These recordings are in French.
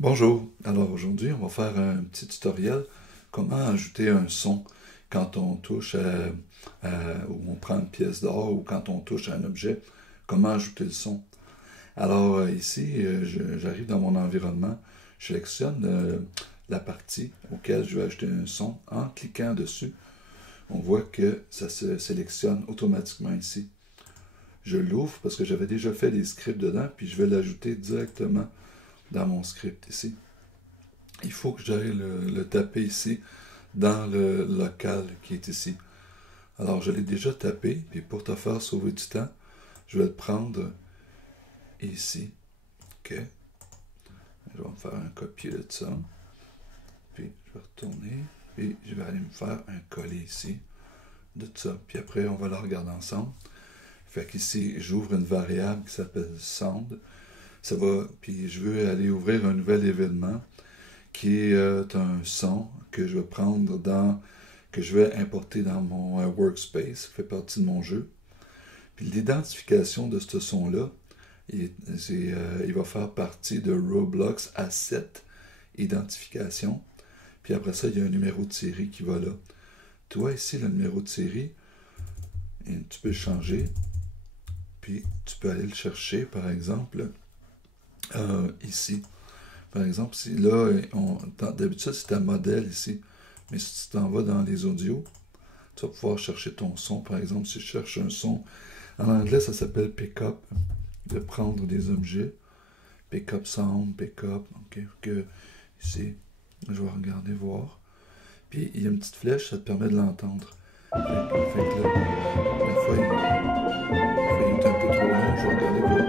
Bonjour, alors aujourd'hui on va faire un petit tutoriel comment ajouter un son quand on touche ou on prend une pièce d'or ou quand on touche à un objet, comment ajouter le son. Alors ici j'arrive dans mon environnement, je sélectionne la partie auquel je vais ajouter un son en cliquant dessus. On voit que ça se sélectionne automatiquement ici. Je l'ouvre parce que j'avais déjà fait des scripts dedans puis je vais l'ajouter directement dans mon script ici. Il faut que j'aille le taper ici dans le local qui est ici. Alors je l'ai déjà tapé, puis pour te faire sauver du temps, je vais le prendre ici. OK. Je vais me faire un copier de ça. Puis je vais retourner, puis je vais aller me faire un coller ici de ça. Puis après, on va le regarder ensemble. Fait qu'ici, j'ouvre une variable qui s'appelle sound. Ça va, puis je veux aller ouvrir un nouvel événement qui est un son que je vais prendre que je vais importer dans mon workspace, qui fait partie de mon jeu. Puis l'identification de ce son-là, il va faire partie de Roblox Asset Identification. Puis après ça, il y a un numéro de série qui va là. Tu vois ici le numéro de série, et tu peux le changer. Puis tu peux aller le chercher, par exemple, ici. Par exemple, si là, d'habitude, c'est un modèle ici. Mais si tu t'en vas dans les audios, tu vas pouvoir chercher ton son. Par exemple, si je cherche un son, en anglais, ça s'appelle pick-up, de prendre des objets. Pick-up sound, pick-up, ok. Que ici, je vais regarder, voir. Puis, il y a une petite flèche, ça te permet de l'entendre. Fait que là, des fois, il est un peu trop long, je vais regarder, voir.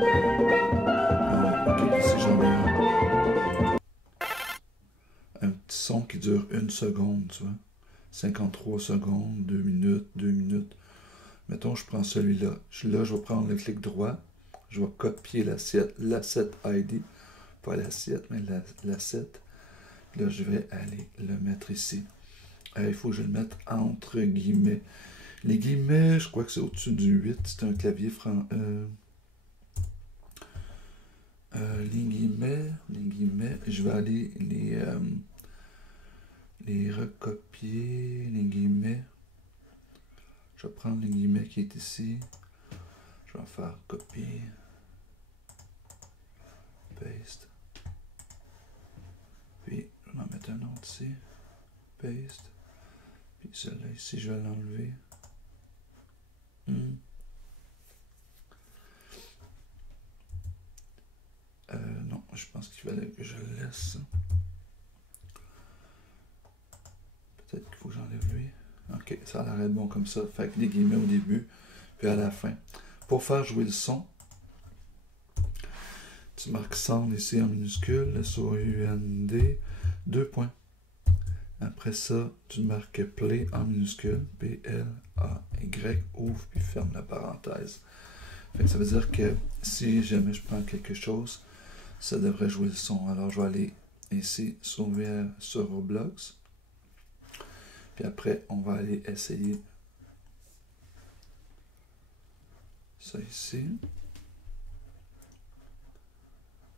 Ok, ici, j'en ai un petit son qui dure 1 seconde, tu vois. 53 secondes, 2 minutes, 2 minutes. Mettons, je prends celui-là. Là, je vais prendre le clic droit. Je vais copier l'asset ID. Pas l'assiette, mais l'asset. Là, je vais aller le mettre ici. Il faut que je le mette entre guillemets. Les guillemets, je crois que c'est au-dessus du 8. C'est un clavier les guillemets, je vais aller les recopier, les guillemets. Je vais prendre les guillemets qui est ici. Je vais faire copier, paste. Puis, je vais en mettre un autre ici. Paste. Puis celui-là ici, je vais l'enlever. Non, je pense qu'il fallait que je le laisse. Peut-être qu'il faut que j'enlève lui. Ok, ça a l'air d'être bon comme ça. Fait que les guillemets au début, puis à la fin. Pour faire jouer le son, tu marques sound ici en minuscule, S-O-U-N-D, 2 points. Après ça, tu marques play en minuscule, P-L-A-Y, ouvre puis ferme la parenthèse. Fait que ça veut dire que si jamais je prends quelque chose, ça devrait jouer le son. Alors je vais aller ici sur Roblox. Puis après, on va aller essayer ça ici.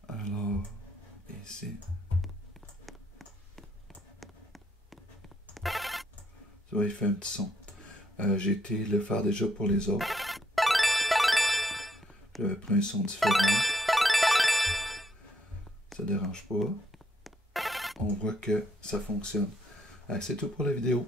Alors, ici. Tu vois, il fait un petit son. J'ai été le faire déjà pour les autres. J'avais pris un son différent. Ça ne dérange pas. On voit que ça fonctionne. C'est tout pour la vidéo.